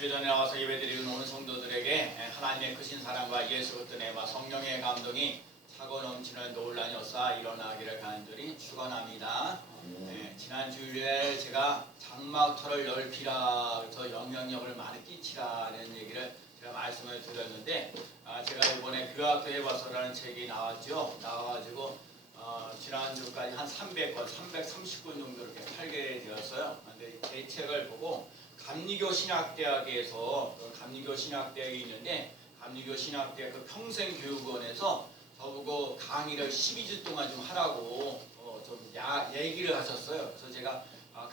주의 전에 나와서 예배드리는 오는 성도들에게 하나님의 크신 사랑과 예수 그리스도의 은혜와 성령의 감동이 차고 넘치는 놀라운 역사 일어나기를 간절히 축원합니다. 지난 주일에 제가 장막터를 넓히라 그래서 영향력을 많이 끼치라는 얘기를 제가 말씀을 드렸는데 제가 이번에 교학교에 와서라는 책이 나왔죠. 나와가지고 지난주까지 한 300권, 330권 정도 이렇게 팔게 되었어요. 근데 제 책을 보고 감리교 신학대학에서 감리교 신학대학이 있는데 감리교 신학대학 그 평생교육원에서 저보고 강의를 12주 동안 좀 하라고 좀 얘기를 하셨어요. 그래서 제가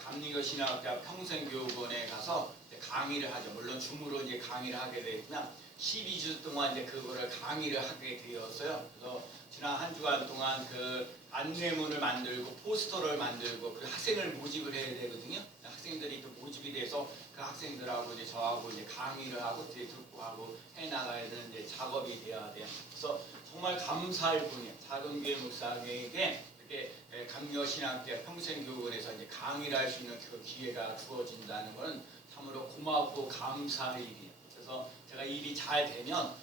감리교 신학대학 평생교육원에 가서 강의를 하죠. 물론 줌으로 이제 강의를 하게 되지만 12주 동안 이제 그거를 강의를 하게 되었어요. 그래서 지난 한 주간 동안 그 안내문을 만들고 포스터를 만들고 그 학생을 모집을 해야 되거든요. 학생들이 또 모집이 돼서 그 학생들하고 이제 저하고 이제 강의를 하고 뒤에 듣고 하고 해 나가야 되는 이제 작업이 돼야 돼요. 그래서 정말 감사할 뿐이에요. 작은 교회 목사에게 이렇게 감리교신학대학 평생교육원에서 이제 강의를 할 수 있는 그 기회가 주어진다는 것은 참으로 고맙고 감사할 일이에요. 그래서 제가 일이 잘 되면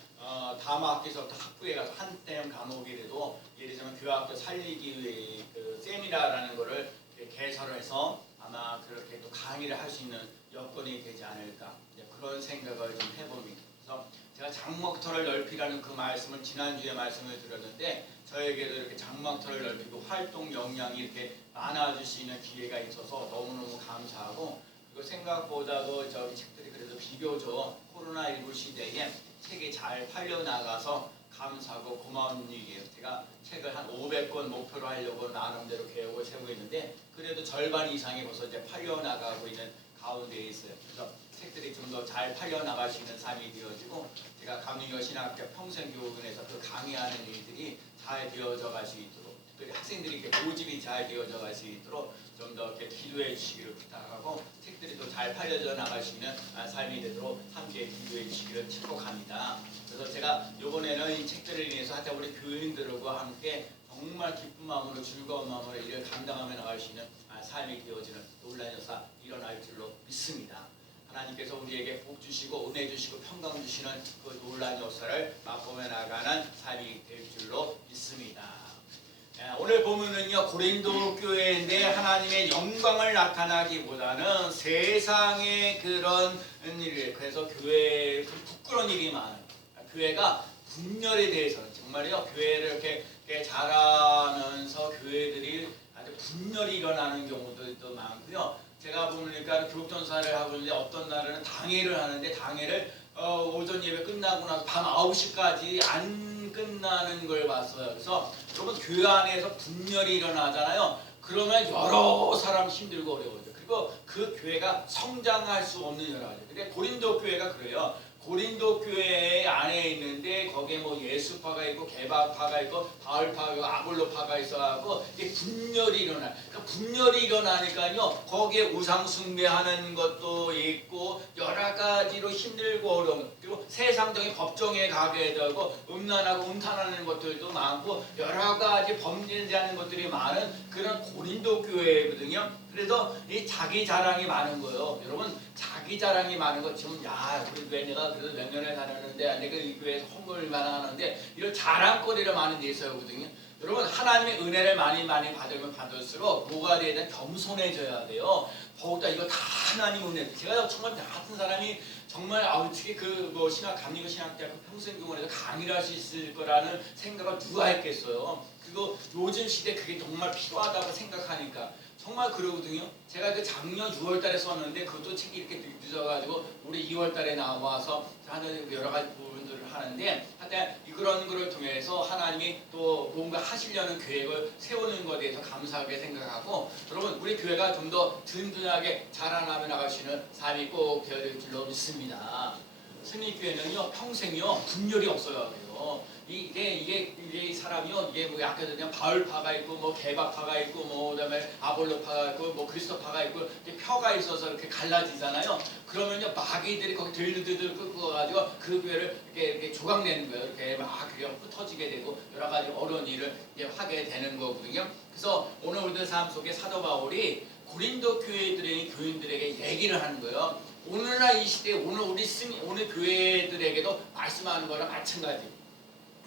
다음 학기서부터 학부에 가서 한tem과목이라도 예를 들면 교학교 살리기 위해 그 세미나라는 거를 개설을 해서 아마 그렇게 또 강의를 할 수 있는 여건이 되지 않을까 그런 생각을 좀 해봅니다. 그래서 제가 장막터를 넓히라는 그 말씀을 지난주에 말씀을 드렸는데 저에게도 이렇게 장막터를 넓히고 활동 역량이 이렇게 많아질 수 있는 기회가 있어서 너무너무 감사하고 그리고 생각보다도 저희 책들이 그래도 비교적 코로나19 시대에 책이 잘 팔려나가서 감사하고 고마운 일이에요. 제가 책을 한 500권 목표로 하려고 나름대로 계획을 세우고 있는데 그래도 절반 이상이 벌써 이제 팔려나가고 있는 가운데에 있어요. 그래서 책들이 좀 더 잘 팔려나갈 수 있는 삶이 되어지고 제가 감리교 신학교 평생교육원에서 그 강의하는 일들이 잘 되어져 갈 수 있도록 특별히 학생들이 이렇게 모집이 잘 되어져 갈 수 있도록 좀 더 이렇게 기도해 주시기를 부탁하고 책들이 또 잘 팔려져 나갈 수 있는 삶이 되도록 함께 기도해 주시기를 축복합니다. 그래서 제가 이번에는 이 책들을 인해서 하여튼 우리 교인들과 함께 정말 기쁜 마음으로 즐거운 마음으로 일을 감당하며 나갈 수 있는 삶이 되어지는 놀라운 역사 일어날 줄로 믿습니다. 하나님께서 우리에게 복 주시고 은혜 주시고 평강 주시는 그 놀라운 역사를 맛보며 나가는 삶이 될 줄로 믿습니다. 오늘 보면은요 고린도 교회인데 하나님의 영광을 나타나기보다는 세상의 그런 일을 그래서 교회에 부끄러운 일이 많아요. 교회가 분열에 대해서는 정말요 교회를 이렇게 잘하면서 교회들이 아주 분열이 일어나는 경우들도 많고요. 제가 보니까 교육전사를 하고 있는데 어떤 날은 당회를 하는데 당회를 오전 예배 끝나고 나서 밤 9시까지 안 끝나는 걸 봤어요. 그래서 여러분 교회 안에서 분열이 일어나잖아요. 그러면 여러 사람 힘들고 어려워져. 그리고 그 교회가 성장할 수 없는 여러 가지. 근데 고린도 교회가 그래요. 고린도 교회 안에 있는데 거기에 뭐 예수파가 있고 개바파가 있고 바울파가 있고 아볼로파가 있어가지고 분열이 일어나. 그러니까 분열이 일어나니까요 거기에 우상 숭배하는 것도 있고 여러 가지로 힘들고 어려운 그리고 세상적인 법정에 가게 되고 음란하고 음탄하는 것들도 많고 여러 가지 범죄하는 것들이 많은 그런 고린도 교회거든요. 그래서 이 자기 자랑이 많은 거예요. 여러분 자기 자랑이 많은 거 지금 우리 교회 내가 그래도 몇 년을 다녔는데 내가 이 교회에서 헌금을 하는데 이런 자랑거리를 많은 데 있어요거든요. 여러분 하나님의 은혜를 많이 받으면 받을수록 뭐가 돼야 되나 겸손해져야 돼요. 더욱더 이거 다 하나님 은혜. 제가 정말 나 같은 사람이 정말 어떻게 그 감리교 신학대학 평생교원에서 강의를 할 수 있을 거라는 생각을 누가 했겠어요. 그리고 요즘 시대 그게 정말 필요하다고 생각하니까 정말 그러거든요. 제가 그 작년 6월달에 썼는데 그것도 책이 이렇게 늦어가지고 우리 2월달에 나와서 하는 여러 가지 부분들을 하는데 하여튼 그런 거를 통해서 하나님이 또 뭔가 하시려는 계획을 세우는 것에 대해서 감사하게 생각하고 여러분 우리 교회가 좀 더 든든하게 자라나며 나갈 수 있는 삶이 꼭 되어야 될 줄로 믿습니다. 승리교회는요 평생요 분열이 없어야 돼요. 이게 사람이요 이게 뭐 아까 그냥 바울파가 있고 뭐 개바파가 있고 뭐 그다음에 아볼로파가 있고 뭐 그리스도파가 있고 이렇게 표가 있어서 이렇게 갈라지잖아요. 그러면요 마귀들이 거기 들들들 끌고 가지고 그 교회를 이렇게 조각내는 거예요. 이렇게 막 그게 흩어지게 되고 여러 가지 어려운 일을 하게 되는 거거든요. 그래서 오늘 우리들 삶 속에 사도 바울이 고린도 교회들의 교인들에게 얘기를 하는 거예요. 오늘날 이 시대에 오늘 오늘 교회들에게도 말씀하는 거랑 마찬가지.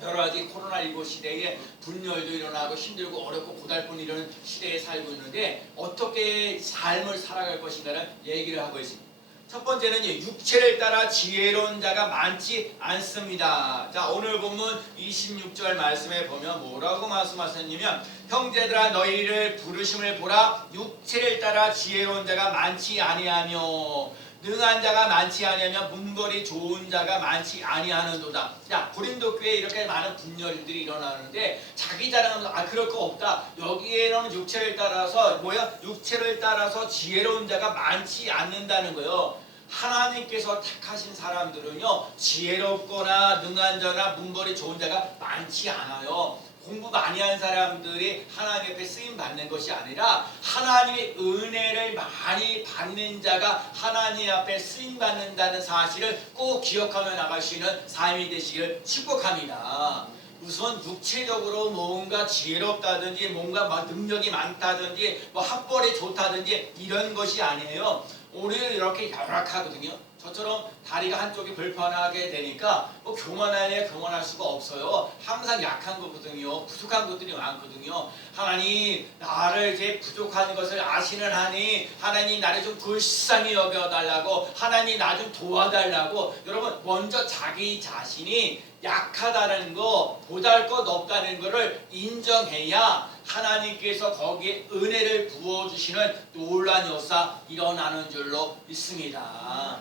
여러 가지 코로나19 시대에 분열도 일어나고 힘들고 어렵고 고달픈 이런 시대에 살고 있는데 어떻게 삶을 살아갈 것인가를 얘기를 하고 있습니다. 첫 번째는 육체를 따라 지혜로운 자가 많지 않습니다. 자, 오늘 본문 26절 말씀에 보면 뭐라고 말씀하셨냐면 형제들아 너희를 부르심을 보라 육체를 따라 지혜로운 자가 많지 아니하며 능한 자가 많지 아니하며 문벌이 좋은 자가 많지 아니하는도다. 자, 고린도 교회에 이렇게 많은 분열들이 일어나는데 자기 자랑하면서 그럴 거 없다. 여기에는 육체를 따라서 육체를 따라서 지혜로운 자가 많지 않는다는 거예요. 하나님께서 택하신 사람들은요 지혜롭거나 능한 자나 문벌이 좋은 자가 많지 않아요. 공부 많이 한 사람들이 하나님 앞에 쓰임 받는 것이 아니라 하나님의 은혜를 많이 받는 자가 하나님 앞에 쓰임 받는다는 사실을 꼭 기억하며 나갈 수 있는 삶이 되시길 축복합니다. 우선 육체적으로 뭔가 지혜롭다든지 뭔가 능력이 많다든지 학벌이 좋다든지 이런 것이 아니에요. 우리는 이렇게 열악하거든요. 저처럼 다리가 한쪽이 불편하게 되니까 교만할 수가 없어요. 항상 약한 거거든요. 부족한 것들이 많거든요. 하나님 나를 이제 부족한 것을 아시는 하니 하나님 나를 좀 불쌍히 여겨달라고 하나님 나 좀 도와달라고 여러분 먼저 자기 자신이 약하다는 거 보잘것 없다는 것을 인정해야 하나님께서 거기에 은혜를 부어주시는 놀라운 역사 일어나는 줄로 믿습니다.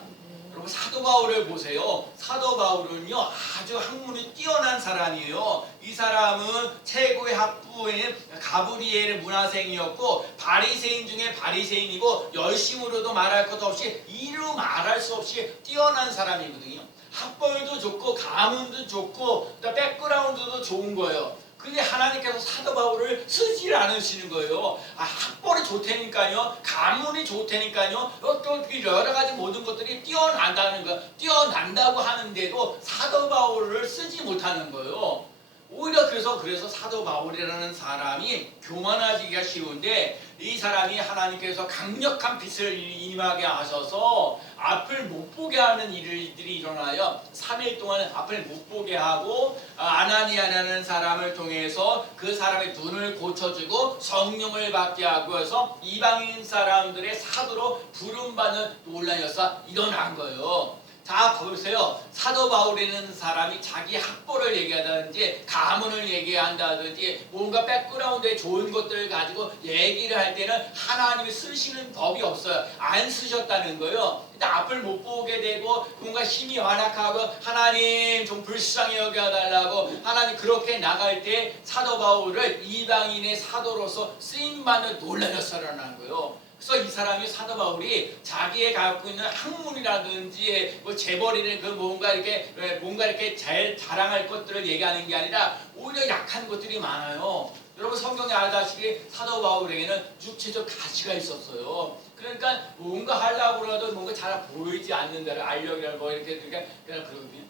여러분 사도 바울을 보세요. 사도 바울은요 아주 학문이 뛰어난 사람이에요. 이 사람은 최고의 학부인 가브리엘 문화생이었고 바리새인 중에 바리새인이고 열심으로도 말할 것 없이 이루 말할 수 없이 뛰어난 사람이거든요. 학벌도 좋고 가문도 좋고 백그라운드도 좋은 거예요. 근데 하나님께서 사도 바울을 쓰지 않으시는 거예요. 학벌이 좋다니까요. 가문이 좋다니까요. 또 여러 가지 모든 것들이 뛰어난다는 거예요. 뛰어난다고 하는데도 사도 바울을 쓰지 못하는 거예요. 오히려 그래서 사도 바울이라는 사람이 교만하기가 쉬운데 이 사람이 하나님께서 강력한 빛을 임하게 하셔서 앞을 못 보게 하는 일들이 일어나요. 3일 동안 앞을 못 보게 하고 아나니아라는 사람을 통해서 그 사람의 눈을 고쳐주고 성령을 받게 하고 해서 이방인 사람들의 사도로 부름받는 놀라운 역사 일어난 거예요. 자 보세요. 사도 바울이라는 사람이 자기 학벌을 얘기하다든지 가문을 얘기한다든지 뭔가 백그라운드에 좋은 것들을 가지고 얘기를 할 때는 하나님이 쓰시는 법이 없어요. 안 쓰셨다는 거예요. 일단 앞을 못 보게 되고 뭔가 힘이 완악하고 하나님 좀 불쌍히 여겨달라고 하나님 그렇게 나갈 때 사도 바울을 이방인의 사도로서 쓰임받는 놀라운 역사를 일어나는 거예요. 그래서 이 사람이 사도 바울이 자기의 갖고 있는 학문이라든지 재벌이는 뭔가 이렇게 잘 자랑할 것들을 얘기하는 게 아니라 오히려 약한 것들이 많아요. 여러분 성경에 알다시피 사도 바울에게는 육체적 가치가 있었어요. 그러니까 뭔가 하려고 해도 뭔가 잘 보이지 않는 데를 알력이라고 이렇게 그냥 그러거든요.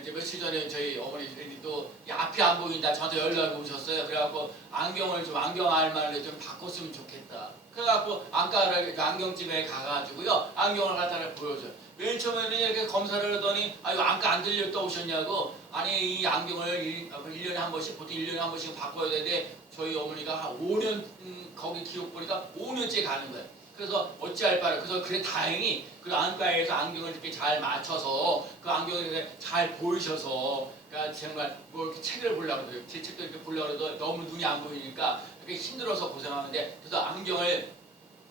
이제 며칠 전에 저희 어머니들이 또 앞이 안 보인다 저한테 연락이 오셨어요. 그래갖고 안경 알마를 좀 바꿨으면 좋겠다. 그래갖고 안경집에 가가지고요 안경을 갖다가 보여줘요. 맨 처음에는 이렇게 검사를 하더니 이거 안과 안 들렸다 오셨냐고. 아니 이 안경을 1년에 한 번씩 보통 1년에 한 번씩 바꿔야 되는데 저희 어머니가 한 5년 거기 기록 보니까 5년째 가는 거예요. 그래서 어찌할 바를 그래서 그래 다행히 그 안과에서 안경을 이렇게 잘 맞춰서 그 안경을 이렇게 잘 보이셔서 그러니까 정말 이렇게 책을 보려고 그래요. 제 책도 이렇게 보려고 해도 너무 눈이 안 보이니까 이렇게 힘들어서 고생하는데 그래서 안경을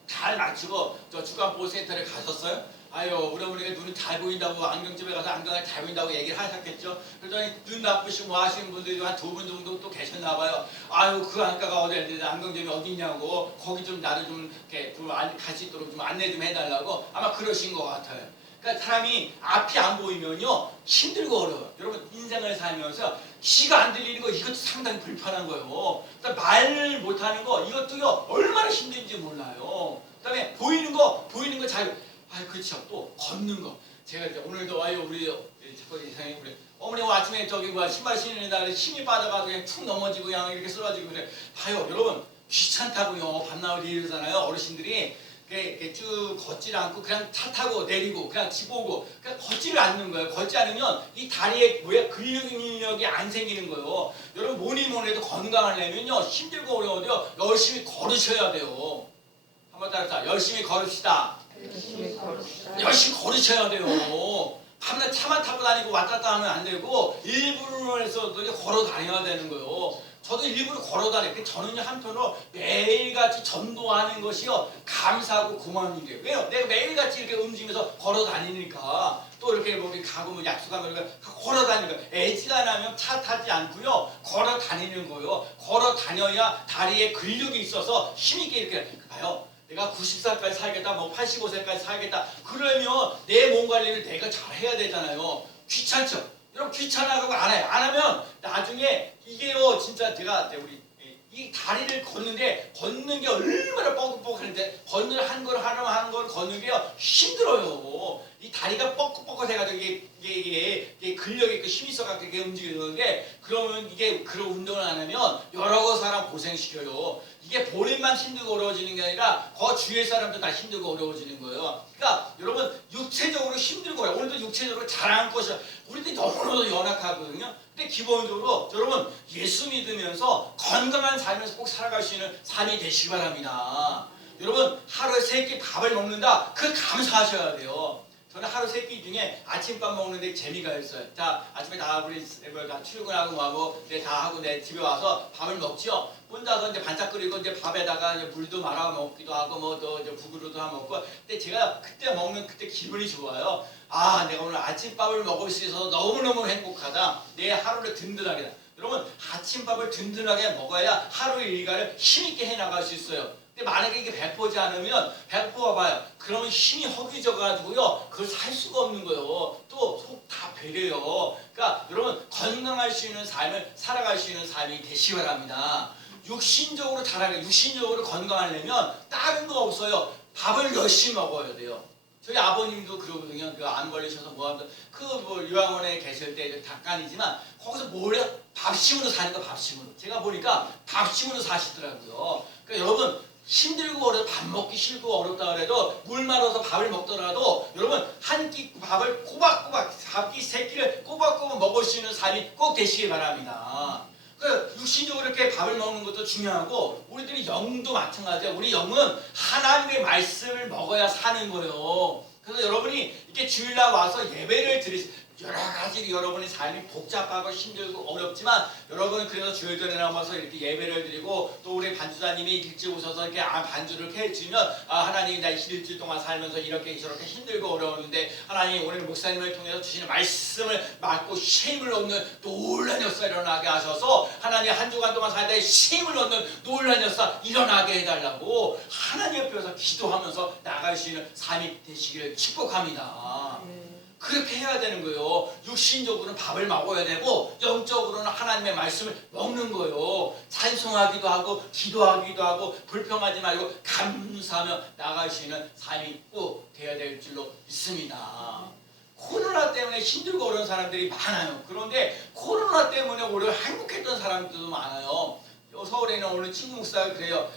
잘 맞추고 저 주간보호센터를 가셨어요. 아유 우리 어머니가 눈이 잘 보인다고 안경집에 가서 안경을 잘 보인다고 얘기를 하셨겠죠. 그러더니 눈 나쁘시고 하시는 분들이 한 2분 정도 또 계셨나 봐요. 아유 그 안과가 어디 안경점이 어디 있냐고 거기 좀 나를 좀 이렇게 갈 수 있도록 좀 안내 좀 해달라고 아마 그러신 것 같아요. 그러니까 사람이 앞이 안 보이면요 힘들고 어려워요. 여러분 인생을 살면서 귀가 안 들리는 거 이것도 상당히 불편한 거예요. 그러니까 말 못하는 거 이것도요 얼마나 힘든지 몰라요. 그다음에 보이는 거 잘 그렇죠. 또 걷는 거. 제가 이제 오늘도 와요 우리 이상해 우리 어머니 아침에 신발 신는 날에 힘이 빠져가지고 그냥 툭 넘어지고 그냥 이렇게 쓰러지고 그래. 봐요 여러분 귀찮다고요. 밤낮 이러잖아요 어르신들이. 이렇게 쭉 걷질 않고 그냥 차 타고 내리고 그냥 집 오고 그냥 걷지를 않는 거예요. 걷지 않으면 이 다리에 근력이 안 생기는 거예요. 여러분 뭐니 해도 건강하려면요 힘들고 어려워도요 열심히 걸으셔야 돼요. 한번 따라서 열심히 걸읍시다. 열심히 걸으셔야 돼요. 밤낮 차만 타고 다니고 왔다 갔다 하면 안 되고 일부러 해서 걸어 다녀야 되는 거예요. 저도 일부러 걸어 다니고 저는요 한편으로 매일같이 전도하는 것이요 감사하고 고마운 일이에요. 왜요? 내가 매일같이 이렇게 움직이면서 걸어 다니니까 또 이렇게 뭐 가고 뭐 약속하면 걸어 다니니까 애지가 나면 차 타지 않고요 걸어 다니는 거예요. 걸어 다녀야 다리에 근력이 있어서 힘있게 이렇게 봐요. 내가 90살까지 살겠다, 뭐 85세까지 살겠다. 그러면 내 몸 관리를 내가 잘 해야 되잖아요. 귀찮죠? 여러분 귀찮아가고 안 해요. 안 하면 나중에 이게요 진짜 제가 우리 이 다리를 걷는 게 얼마나 뻐긋뻐긋한데 하는 걸 걷는 게요 힘들어요. 이 다리가 뻐긋뻐긋해가지고 이게 근력이 있고 힘이 있어가지고 이게 움직이는데 그러면 이게 그런 운동을 안 하면 여러 사람 고생시켜요. 이게 본인만 힘들고 어려워지는 게 아니라 그 주위의 사람도 다 힘들고 어려워지는 거예요. 그러니까 여러분 육체적으로 힘들고요. 오늘도 육체적으로 잘하는 것이 우리들이 너무나도 연약하거든요. 근데 기본적으로 여러분 예수 믿으면서 건강한 삶에서 꼭 살아갈 수 있는 삶이 되시기 바랍니다. 여러분 하루에 3끼 밥을 먹는다. 그 감사하셔야 돼요. 저는 하루 3끼 중에 아침밥 먹는데 재미가 있어요. 자, 아침에 다 우리 다 출근하고 뭐하고 다 하고 내 집에 와서 밥을 먹죠. 혼자서 이제 반찬 끓이고 이제 밥에다가 이제 물도 말아 먹기도 하고 뭐 또 이제 국으로도 하 먹고. 근데 제가 그때 먹는 그때 기분이 좋아요. 아, 내가 오늘 아침밥을 먹을 수 있어서 너무너무 행복하다. 내 하루를 든든하게. 여러분 아침밥을 든든하게 먹어야 하루 일과를 힘있게 해나갈 수 있어요. 근데 만약에 이게 배포지 않으면 배포가봐요. 그러면 힘이 허기져가지고요. 그걸 살 수가 없는 거예요. 또 속 다 배려요. 그러니까 여러분 건강할 수 있는 삶을 살아갈 수 있는 삶이 되시기 바랍니다. 육신적으로 자라게 육신적으로 건강하려면 다른 거 없어요. 밥을 열심히 먹어야 돼요. 저희 아버님도 그러거든요. 그 암 걸리셔서 뭐하면 뭐 요양원에 계실 때 잠깐이지만 거기서 뭐래요? 밥심으로 사는 거 밥심으로. 제가 보니까 밥심으로 사시더라고요. 그러니까 여러분 힘들고 어려워 밥 먹기 싫고 어렵다 그래도 물 말아서 밥을 먹더라도 여러분 한 끼 밥을 꼬박꼬박 밥끼 3끼를 꼬박꼬박 먹을 수 있는 삶이 꼭 되시기 바랍니다. 그 육신적으로 이렇게 밥을 먹는 것도 중요하고 우리들이 영도 마찬가지예요. 우리 영은 하나님의 말씀을 먹어야 사는 거예요. 그래서 여러분이 이렇게 주일날 와서 예배를 여러 가지 여러분의 삶이 복잡하고 힘들고 어렵지만 여러분은 그래서 주일 전에 나와서 이렇게 예배를 드리고 또 우리 반주사님이 일찍 오셔서 이렇게 반주를 해주면 하나님 나 일주일 동안 살면서 이렇게 저렇게 힘들고 어려웠는데 하나님 오늘 목사님을 통해서 주시는 말씀을 맡고 힘을 얻는 놀라운 역사 일어나게 하셔서 하나님 한 주간 동안 살다 힘을 얻는 놀라운 역사 일어나게 해달라고 하나님 옆에서 기도하면서 나갈 수 있는 삶이 되시기를 축복합니다. 그렇게 해야 되는 거예요. 육신적으로는 밥을 먹어야 되고 영적으로는 하나님의 말씀을 먹는 거예요. 찬송하기도 하고 기도하기도 하고 불평하지 말고 감사하며 나갈 수 있는 삶이 꼭 되어야 될 줄로 믿습니다. 코로나 때문에 힘들고 어려운 사람들이 많아요. 그런데 코로나 때문에 오히려 행복했던 사람들도 많아요. 서울에 있는 오늘 친구 목사가 그래요.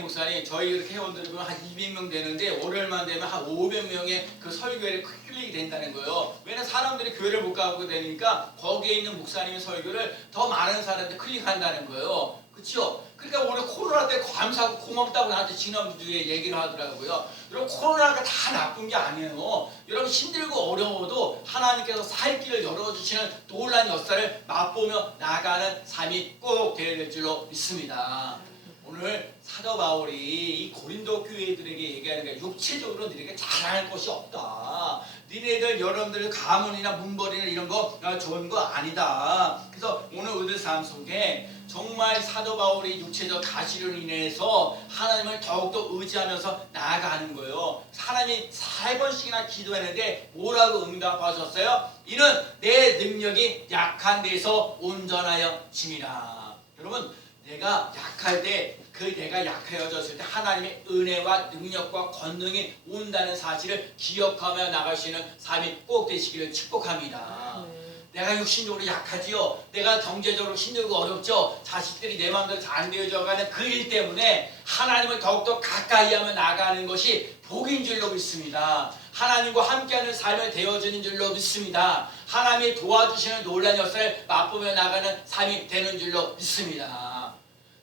목사님 저희 이렇게 회원들이 보면 한 200명 되는데 월요일만 되면 한 500명의 그 설교회를 클릭이 된다는 거예요. 왜냐면 사람들이 교회를 못 가고 되니까 거기에 있는 목사님의 설교를 더 많은 사람들이 클릭한다는 거예요. 그렇죠? 그러니까 오늘 코로나 때 감사하고 고맙다고 나한테 지난주에 얘기를 하더라고요. 여러분 코로나가 다 나쁜 게 아니에요. 여러분 힘들고 어려워도 하나님께서 살 길을 열어주시는 놀라운 역사를 맛보며 나가는 삶이 꼭 되어야 될 줄로 믿습니다. 오늘 사도 바울이 이 고린도 교회들에게 얘기하는 게 육체적으로 너희에게 잘할 것이 없다. 니네들 여러분들 가문이나 문벌이나 이런 거 좋은 거 아니다. 그래서 오늘 우리들 삶 속에 정말 사도 바울이 육체적 가시로 인해서 하나님을 더욱더 의지하면서 나아가는 거예요. 하나님이 4번씩이나 기도했는데 뭐라고 응답하셨어요? 이는 내 능력이 약한 데서 온전하여 짐이라. 여러분 내가 약할 때 내가 약해졌을 때 하나님의 은혜와 능력과 권능이 온다는 사실을 기억하며 나갈 수 있는 삶이 꼭 되시기를 축복합니다. 내가 육신적으로 약하지요. 내가 경제적으로 힘들고 어렵죠. 자식들이 내 마음대로 잘 안 되어져가는 그 일 때문에 하나님을 더욱더 가까이 하며 나가는 것이 복인 줄로 믿습니다. 하나님과 함께하는 삶을 되어주는 줄로 믿습니다. 하나님이 도와주시는 놀라운 역사를 맛보며 나가는 삶이 되는 줄로 믿습니다.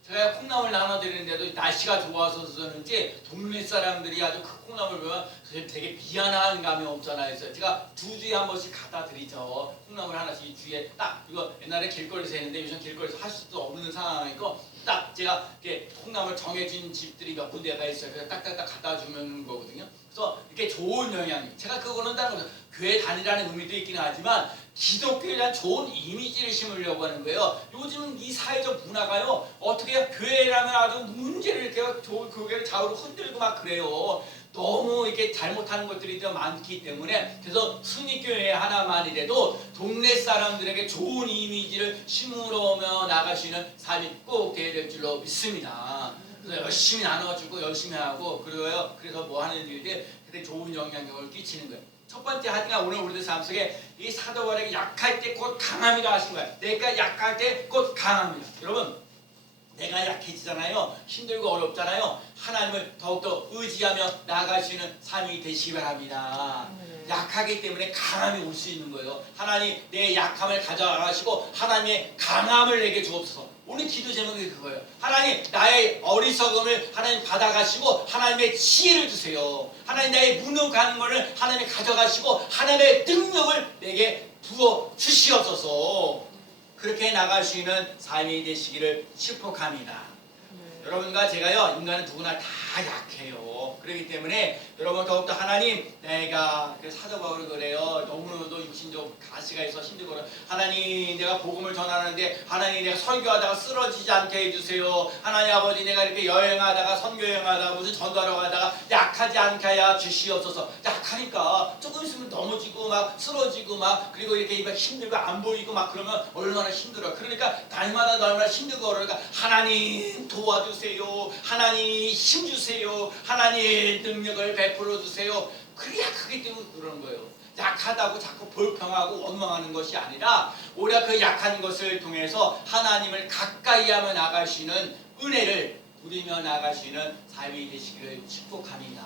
제가 콩나물 나눠드리는데도 날씨가 좋아서 그런지 동네 사람들이 아주 그 콩나물 보면 되게 미안한 감이 없잖아요. 제가 2주에 한 번씩 갖다 드리죠. 콩나물 하나씩 이 주에 딱 이거 옛날에 길거리에서 했는데 요즘 길거리에서 할 수도 없는 상황이고 딱 제가 이렇게 콩나물 정해진 집들이 몇 군데가 있어요. 그래서 딱딱딱 갖다 주는 거거든요. 그래서 이렇게 좋은 영향이 제가 그거는 다른 거죠. 교회 다니라는 의미도 있긴 하지만 기독교에 대한 좋은 이미지를 심으려고 하는 거예요. 요즘은 이 사회적 문화가요. 어떻게 교회라면 아주 문제를 이렇게 교회를 좌우로 흔들고 막 그래요. 너무 이렇게 잘못하는 것들이 더 많기 때문에 그래서 순리교회 하나만이라도 동네 사람들에게 좋은 이미지를 심으며 나가시는 삶이 꼭 되어야 될 줄로 믿습니다. 그래서 열심히 나눠주고 열심히 하고 그래서 뭐 하는 일들이 그때 좋은 영향력을 끼치는 거예요. 첫 번째 하지만 오늘 우리들 삶 속에 이 사도 바울에게 약할 때 곧 강함이라 하신 거예요. 내가 약할 때 곧 강함이라. 여러분 내가 약해지잖아요. 힘들고 어렵잖아요. 하나님을 더욱더 의지하며 나아가시는 삶이 되시기 바랍니다. 약하기 때문에 강함이 올 수 있는 거예요. 하나님 내 약함을 가져가시고 하나님의 강함을 내게 주옵소서. 오늘 기도 제목이 그거예요. 하나님 나의 어리석음을 하나님 받아가시고 하나님의 지혜를 주세요. 하나님 나의 무능한 것을 하나님이 가져가시고 하나님의 능력을 내게 부어 주시옵소서. 그렇게 나갈 수 있는 삶이 되시기를 축복합니다. 여러분과 제가요 인간은 누구나 다 약해요. 그렇기 때문에 여러분 더욱더 하나님 내가 사도 바울이 그래요. 너무나도 육신적 가시가 있어 힘들고 하나님 내가 복음을 전하는데 하나님 내가 설교하다가 쓰러지지 않게 해주세요. 하나님 아버지 내가 이렇게 여행하다가 선교 여행하다가 무슨 전도하러 가다가 약하지 않게 하여 주시옵소서. 약하니까 조금 있으면 넘어지고 막 쓰러지고 막 그리고 이렇게 막 힘들고 안 보이고 막 그러면 얼마나 힘들어. 그러니까 날마다 힘들고 그러니까 하나님 도와주세요. 하나님 힘주세요. 하나님 능력을 베풀어 주세요. 그게 약하기 때문에 그러는 거예요. 약하다고 자꾸 불평하고 원망하는 것이 아니라 오히려 그 약한 것을 통해서 하나님을 가까이 하며 나가시는 은혜를 누리며 나가시는 삶이 되시기를 축복합니다.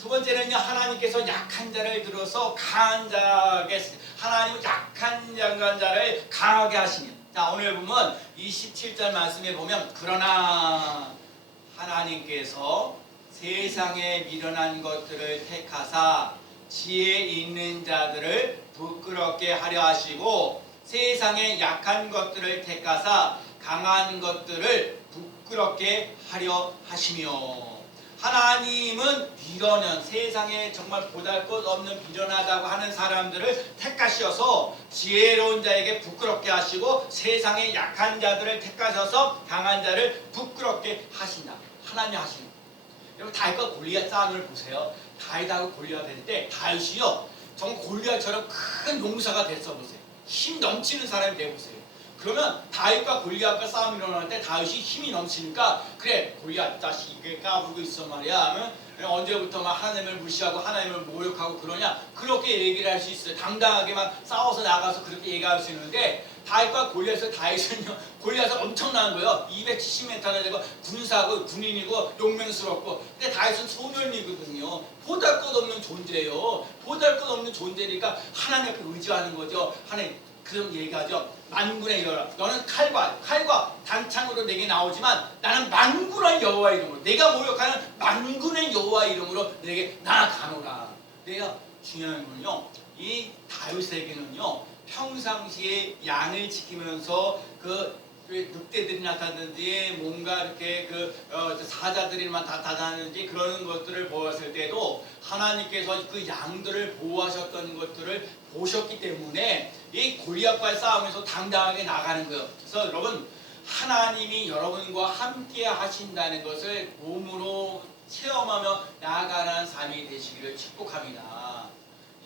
두 번째는요, 하나님께서 약한 자를 들어서 강한 자에게 하나님은 약한 자를 강하게 하시니. 자, 오늘 보면 27절 말씀에 보면 그러나 하나님께서 세상에 미련한 것들을 택하사 지혜 있는 자들을 부끄럽게 하려 하시고 세상에 약한 것들을 택하사 강한 것들을 부끄럽게 하려 하시며. 하나님은 미련한 세상에 정말 보잘것없는 미련하다고 하는 사람들을 택하셔서 지혜로운 자에게 부끄럽게 하시고 세상에 약한 자들을 택하셔서 강한 자를 부끄럽게 하신다. 하나님이 하시는 거예요. 여러분 다윗과 골리앗 싸움을 보세요. 다윗하고 골리앗 할 때 다윗이요 정말 골리앗처럼 큰 용사가 됐어 보세요. 힘 넘치는 사람이 돼 보세요. 그러면 다윗과 골리앗과 싸움이 일어날 때 다윗이 힘이 넘치니까 그래 골리앗 자식 이게 까불고 있어 말이야. 언제부터 막 하나님을 무시하고 하나님을 모욕하고 그러냐 그렇게 얘기를 할 수 있어요. 당당하게 막 싸워서 나가서 그렇게 얘기할 수 있는데 다윗과 골리앗에서 다윗은요 골리앗은 엄청난 거예요. 270m나 되고 군사고 군인이고 용맹스럽고 근데 다윗은 소년이거든요. 보잘것없는 존재예요. 보잘것없는 존재니까 하나님 앞에 의지하는 거죠. 하나님 그런 얘기하죠. 만군의 여호와 너는 칼과 단창으로 내게 나오지만 나는 만군의 여호와 이름으로 내가 모욕하는 만군의 여호와 이름으로 내게 나아가노라. 내가 중요한 건요 이 다윗에게는요 평상시에 양을 지키면서 그 늑대들이 나타나든지 뭔가 이렇게 사자들이 나타나든지 그러는 것들을 보았을 때도 하나님께서 그 양들을 보호하셨던 것들을 보셨기 때문에 이 골리앗과의 싸움에서 당당하게 나가는 거예요. 그래서 여러분 하나님이 여러분과 함께 하신다는 것을 몸으로 체험하며 나아가는 삶이 되시기를 축복합니다.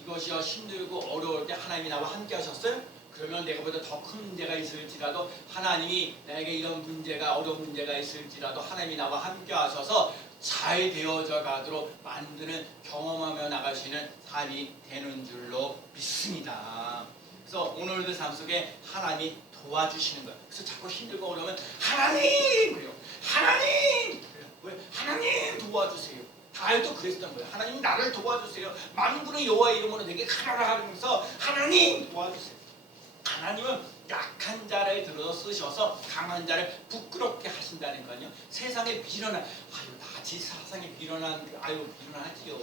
이것이요 힘들고 어려울 때 하나님이 나와 함께 하셨어요? 그러면 내가보다 더 큰 문제가 있을지라도 하나님이 나에게 이런 문제가 어려운 문제가 있을지라도 하나님이 나와 함께 하셔서 잘 되어져 가도록 만드는 경험하며 나가시는 삶이 되는 줄로 믿습니다. 그래서 오늘도 삶 속에 하나님이 도와주시는 거예요. 그래서 자꾸 힘들고 어려우면 하나님 그래요. 하나님 그래요. 왜? 하나님 도와주세요. 다윗도 그랬던 거예요. 하나님 나를 도와주세요. 만군의 여호와 이름으로 내게 가라라 하면서 하나님 도와주세요. 하나님은 약한 자를 들어 쓰셔서 강한 자를 부끄럽게 하신다니까요. 세상에 미련한 나지 세상에 미련하지요.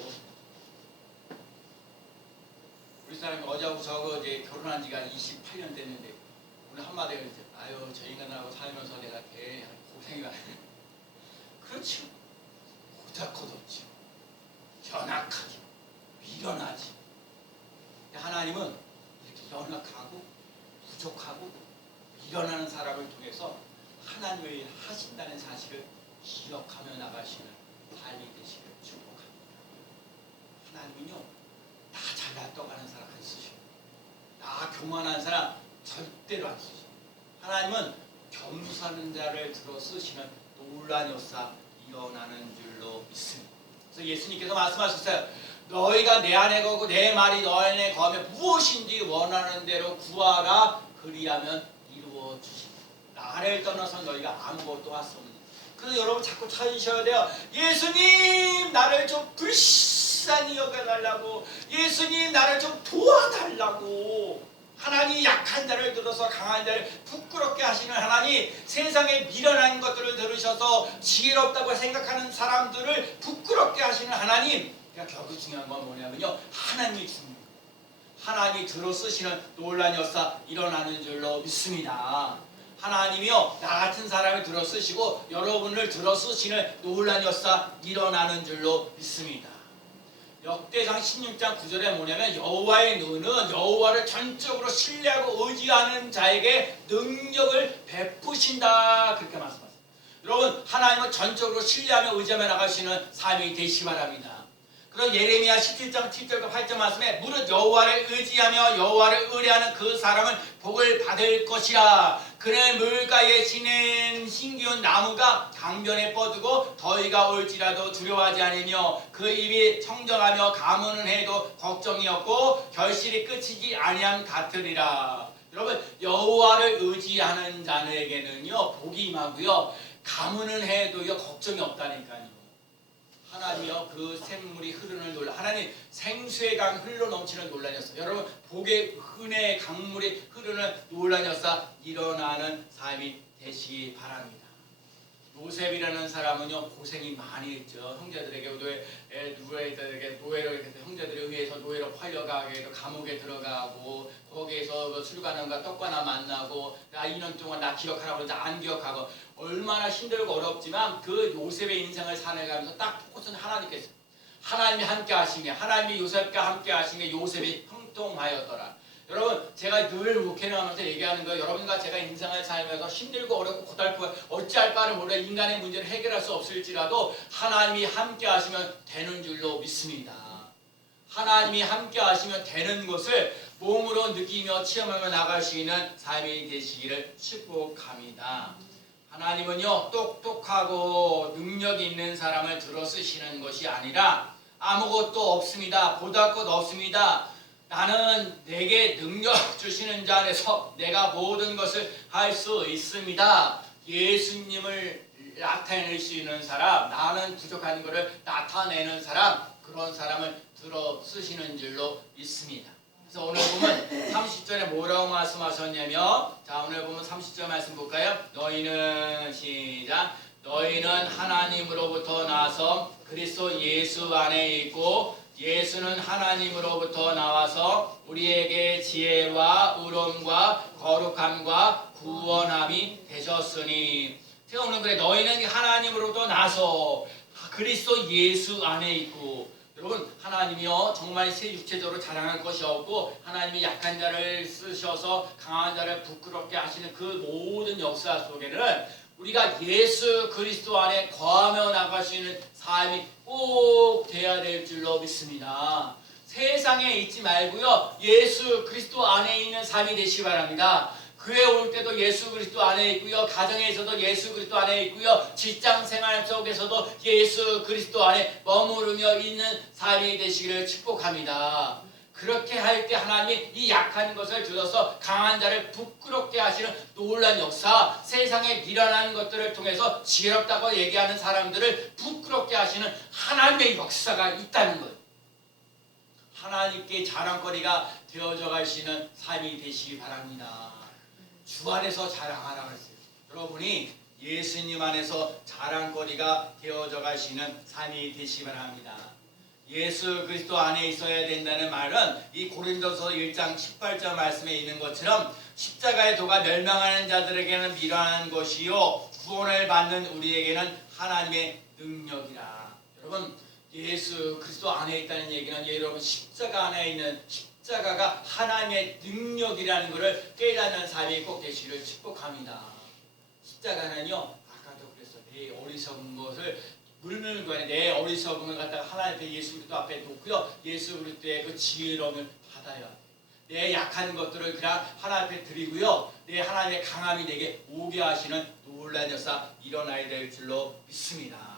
우리 사람이 어제하고 저거 이제 결혼한 지가 28년 됐는데 우리 한마디가 이제 저 인간하고 살면서 내가 고생이 많네. 그렇죠. 고작것없지. 연약하지. 미련하지. 하나님은 이렇게 연약하고 부족하고 미련하는 사람을 통해서 하나님의 일 하신다는 사실을 기억하며 나가시는 삶이 되시길 축복합니다. 하나님은요. 나 잘났다고 하는 사람 안 쓰셔. 나 교만한 사람 절대로 안 쓰셔. 하나님은 겸사하는 자를 들어 쓰시는 놀라운 역사 일어나는 줄로 믿습니다. 그래서 예수님께서 말씀하셨어요. 너희가 내 안에 거고 내 말이 너 안에 거하면 무엇인지 원하는 대로 구하라. 그리하면 이루어 주신다. 나를 떠나서 너희가 아무것도 할 수 없는. 그래서 여러분 자꾸 찾으셔야 돼요. 예수님 나를 좀 불쌍히 여겨달라고. 예수님 나를 좀 도와달라고. 하나님 약한 자를 들어서 강한 자를 부끄럽게 하시는 하나님, 세상에 미련한 것들을 들으셔서 지혜롭다고 생각하는 사람들을 부끄럽게 하시는 하나님. 그러니까 결국 중요한 건 뭐냐면요, 하나님이 중요해요. 하나님이 들어 쓰시는 놀라운 역사 일어나는 줄로 믿습니다. 하나님이요 나 같은 사람을 들어 쓰시고 여러분을 들어 쓰시는 놀라운 역사 일어나는 줄로 믿습니다. 역대상 16장 9절에 뭐냐면 여호와의 눈은 여호와를 전적으로 신뢰하고 의지하는 자에게 능력을 베푸신다 그렇게 말씀하셨습니다. 여러분 하나님은 전적으로 신뢰하며 의지하며 나가시는 삶이 되시기 바랍니다. 그런 예레미야 17장 7절과 8절 말씀에 무릇 여호와를 의지하며 여호와를 의뢰하는 그 사람은 복을 받을 것이라. 그는 물가에 지는 신기운 나무가 강변에 뻗고 더위가 올지라도 두려워하지 않으며 그 입이 청정하며 가문은 해도 걱정이 없고 결실이 끝이지 아니함 같으리라. 여러분 여호와를 의지하는 자에게는요 복이 임하고요 가문은 해도요 걱정이 없다니까요. 하나님이요 그 샘물이 흐르는 놀라. 하나님 생수의 강 흘러 넘치는 놀라운 역사. 여러분 복의 은혜의 강물이 흐르는 놀라운 역사 일어나는 삶이 되시기 바랍니다. 요셉이라는 사람은요 고생이 많이 했죠. 형제들에게 누구에게 노예를 형제들에 의해서 노예로 팔려가게 해도 감옥에 들어가고 거기에서 그 술관원과 떡관아 만나고 나 2년 동안 나 기억하라고 그러는데 안 기억하고 얼마나 힘들고 어렵지만 그 요셉의 인생을 살아가면서 딱 포커스는 하나님께서 하나님이 함께 하시며 하나님이 요셉과 함께 하시며 요셉이 형통하였더라. 여러분 제가 늘 목회하면서 얘기하는 거예요. 여러분과 제가 인생을 살면서 힘들고 어렵고 고달프고 어찌할 바를 몰라 인간의 문제를 해결할 수 없을지라도 하나님이 함께 하시면 되는 줄로 믿습니다. 하나님이 함께 하시면 되는 것을 몸으로 느끼며 체험하며 나갈 수 있는 삶이 되시기를 축복합니다. 하나님은요 똑똑하고 능력 있는 사람을 들어 쓰시는 것이 아니라 아무것도 없습니다. 보다 것 없습니다. 나는 내게 능력 주시는 자 안에서 내가 모든 것을 할 수 있습니다. 예수님을 나타낼 수 있는 사람, 나는 부족한 것을 나타내는 사람, 그런 사람을 들어 쓰시는 줄로 믿습니다. 그래서 오늘 보면 30절에 뭐라고 말씀하셨냐면, 자 오늘 보면 30절 말씀 볼까요? 너희는 시작. 너희는 하나님으로부터 나서 그리스도 예수 안에 있고 예수는 하나님으로부터 나와서 우리에게 지혜와 의로움과 거룩함과 구원함이 되셨으니. 제가 오늘 그래 너희는 하나님으로부터 나서 그리스도 예수 안에 있고. 여러분 하나님이요 정말 새 육체적으로 자랑할 것이 없고 하나님이 약한 자를 쓰셔서 강한 자를 부끄럽게 하시는 그 모든 역사 속에는 우리가 예수 그리스도 안에 거하며 나갈 수 있는 삶이 꼭 돼야 될 줄로 믿습니다. 세상에 있지 말고요 예수 그리스도 안에 있는 삶이 되시기 바랍니다. 교회 올 때도 예수 그리스도 안에 있고요 가정에서도 예수 그리스도 안에 있고요 직장 생활 속에서도 예수 그리스도 안에 머무르며 있는 삶이 되시기를 축복합니다. 그렇게 할 때 하나님이 이 약한 것을 주셔서 강한 자를 부끄럽게 하시는 놀라운 역사, 세상에 일어나는 것들을 통해서 지혜롭다고 얘기하는 사람들을 부끄럽게 하시는 하나님의 역사가 있다는 것. 하나님께 자랑거리가 되어져 가시는 삶이 되시기 바랍니다. 주 안에서 자랑하라고 했어요. 여러분이 예수님 안에서 자랑거리가 되어져 가시는 삶이 되시기 바랍니다. 예수 그리스도 안에 있어야 된다는 말은 이 고린도서 1장 18절 말씀에 있는 것처럼 십자가의 도가 멸망하는 자들에게는 미련한 것이요 구원을 받는 우리에게는 하나님의 능력이라. 여러분 예수 그리스도 안에 있다는 얘기는 여러분 십자가 안에 있는 십자가가 하나님의 능력이라는 것을 깨닫는 삶이 꼭 되시기를 축복합니다. 십자가는요 아까도 그랬어요. 내 어리석은 것을 물물관에 내 어리석음을 갖다가 하나님 앞에 예수 그리스도 앞에 놓고요 예수 그리스도의 그 지혜로움을 받아야 내 약한 것들을 그냥 하나님 앞에 드리고요 내 하나님의 강함이 내게 오게 하시는 놀라운 역사 일어나야 될 줄로 믿습니다.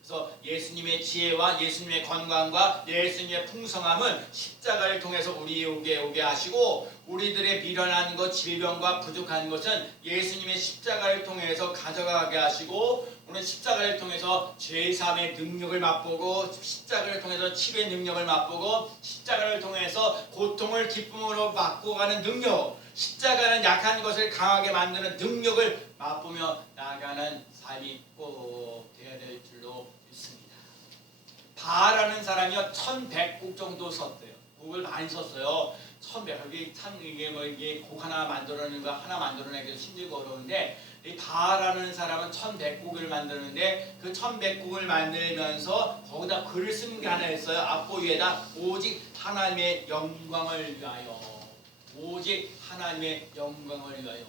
그래서 예수님의 지혜와 예수님의 건강과 예수님의 풍성함은 십자가를 통해서 우리에게 오게 하시고 우리들의 미련한 것, 질병과 부족한 것은 예수님의 십자가를 통해서 가져가게 하시고 오늘 십자가를 통해서 죄사함의 능력을 맛보고 십자가를 통해서 치유의 능력을 맛보고 십자가를 통해서 고통을 기쁨으로 바꿔가는 능력, 십자가는 약한 것을 강하게 만드는 능력을 맛보며 나아가는 삶이 꼭 되어야 될 줄로 믿습니다. 바라는 사람이요 1100곡 정도 썼대요. 곡을 많이 썼어요. 1100곡이 참 이게 곡 하나 만들어내는 거 하나 만들어내기도 힘들고 어려운데 이 바라는 사람은 1100곡을 만드는데 그 1100곡을 만들면서 거기다 글을 쓴 게 하나 있어요. 앞고 위에다 오직 하나님의 영광을 위하여 오직 하나님의 영광을 위하여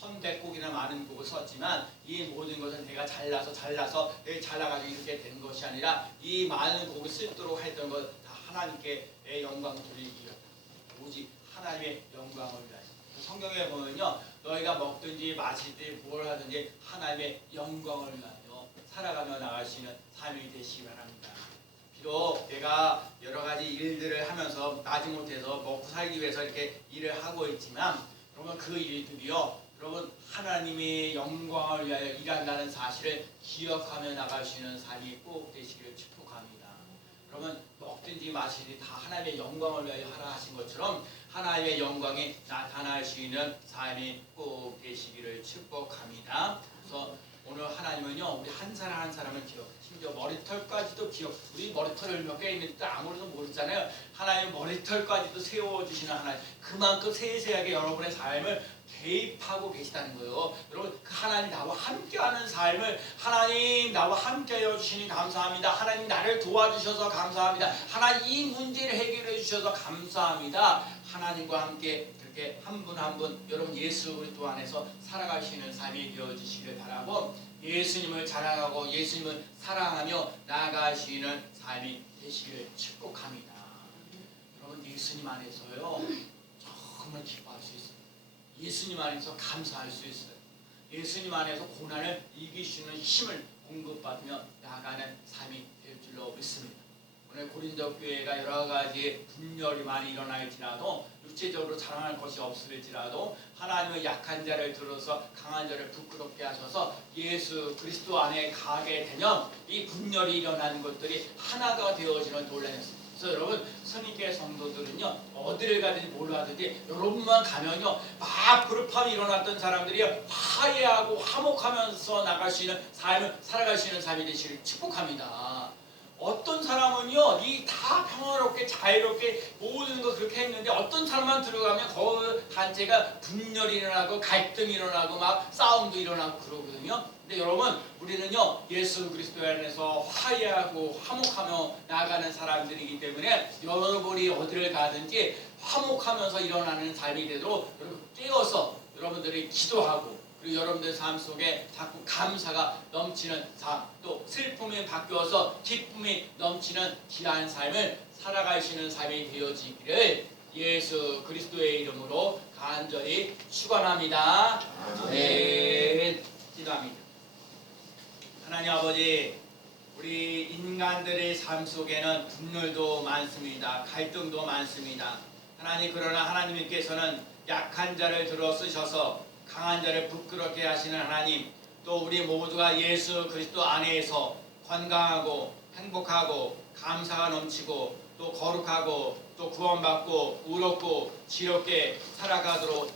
1100곡이나 많은 곡을 썼지만 이 모든 것은 내가 잘나서 잘나가지고 이렇게 된 것이 아니라 이 많은 곡을 쓰도록 했던 것 다 하나님께 영광 돌리기 위하여 오직 하나님의 영광을 위하여. 성경에 보면요 너희가 먹든지 마시든지 뭘 하든지 하나님의 영광을 위하여 살아가며 나가시는 삶이 되시기 바랍니다. 비록 내가 여러 가지 일들을 하면서 마지못해서 먹고 살기 위해서 이렇게 일을 하고 있지만 여러분 그 일들이요 여러분 하나님의 영광을 위하여 일한다는 사실을 기억하며 나가시는 삶이 꼭 되시기를 축복합니다. 여러분 먹든지 마시든지 다 하나님의 영광을 위하여 하라 하신 것처럼 하나님의 영광이 나타나시는 삶이 꼭 되시기를 축복합니다. 그래서 오늘 하나님은요 우리 한 사람 한 사람을 기억, 심지어 머리털까지도 기억. 우리 머리털을 몇 개 있는지 아무래도 모르잖아요. 하나님 머리털까지도 세워주시는 하나님. 그만큼 세세하게 여러분의 삶을 개입하고 계시다는 거예요. 여러분 그 하나님 나와 함께하는 삶을 하나님 나와 함께하여 주시니 감사합니다. 하나님 나를 도와주셔서 감사합니다. 하나님 이 문제를 해결해 주셔서 감사합니다. 하나님과 함께 그렇게 한 분 한 분 여러분 예수 그리스도 안에서 살아가시는 삶이 되어주시길 바라고 예수님을 자랑하고 예수님을 사랑하며 나아가시는 삶이 되시길 축복합니다. 여러분 예수님 안에서요 정말 기뻐할 수 있어요. 예수님 안에서 감사할 수 있어요. 예수님 안에서 고난을 이기시는 힘을 공급받으며 나아가는 삶이 될 줄로 믿습니다. 오늘 고린도 교회가 여러 가지 분열이 많이 일어날지라도 육체적으로 자랑할 것이 없을지라도 하나님의 약한 자를 들어서 강한 자를 부끄럽게 하셔서 예수 그리스도 안에 가게 되면 이 분열이 일어나는 것들이 하나가 되어지는 논란이었습니다. 그래서 여러분 성인교회 성도들은요 어디를 가든지 뭘 하든지 여러분만 가면요 막 불협화음이 일어났던 사람들이 화해하고 화목하면서 나갈 수 있는 삶을 살아갈 수 있는 삶이 되시길 축복합니다. 어떤 사람은요 이 다 평화롭게 자유롭게 모든 거 그렇게 했는데 어떤 사람만 들어가면 그 단체가 분열이 일어나고 갈등이 일어나고 막 싸움도 일어나고 그러거든요. 근데 여러분 우리는요 예수 그리스도 안에서 화해하고 화목하며 나아가는 사람들이기 때문에 여러분이 어디를 가든지 화목하면서 일어나는 삶이 되도록 여러분 깨어서 여러분들이 기도하고 그리고 여러분들 삶 속에 자꾸 감사가 넘치는 삶, 또 슬픔이 바뀌어서 기쁨이 넘치는 귀한 삶을 살아가시는 삶이 되어지기를 예수 그리스도의 이름으로 간절히 축원합니다. 아멘. 기도합니다. 하나님 아버지, 우리 우리 인간들의 삶 속에는 분열도 많습니다. 갈등도 많습니다. 하나님, 그러나 하나님께서는 약한 자를 들어 쓰셔서 강한 자를 부끄럽게 하시는 하나님, 또 우리 모두가 예수 그리스도 안에서 건강하고 행복하고 감사가 넘치고 또 거룩하고 또 구원받고 의롭고 지롭게 살아가도록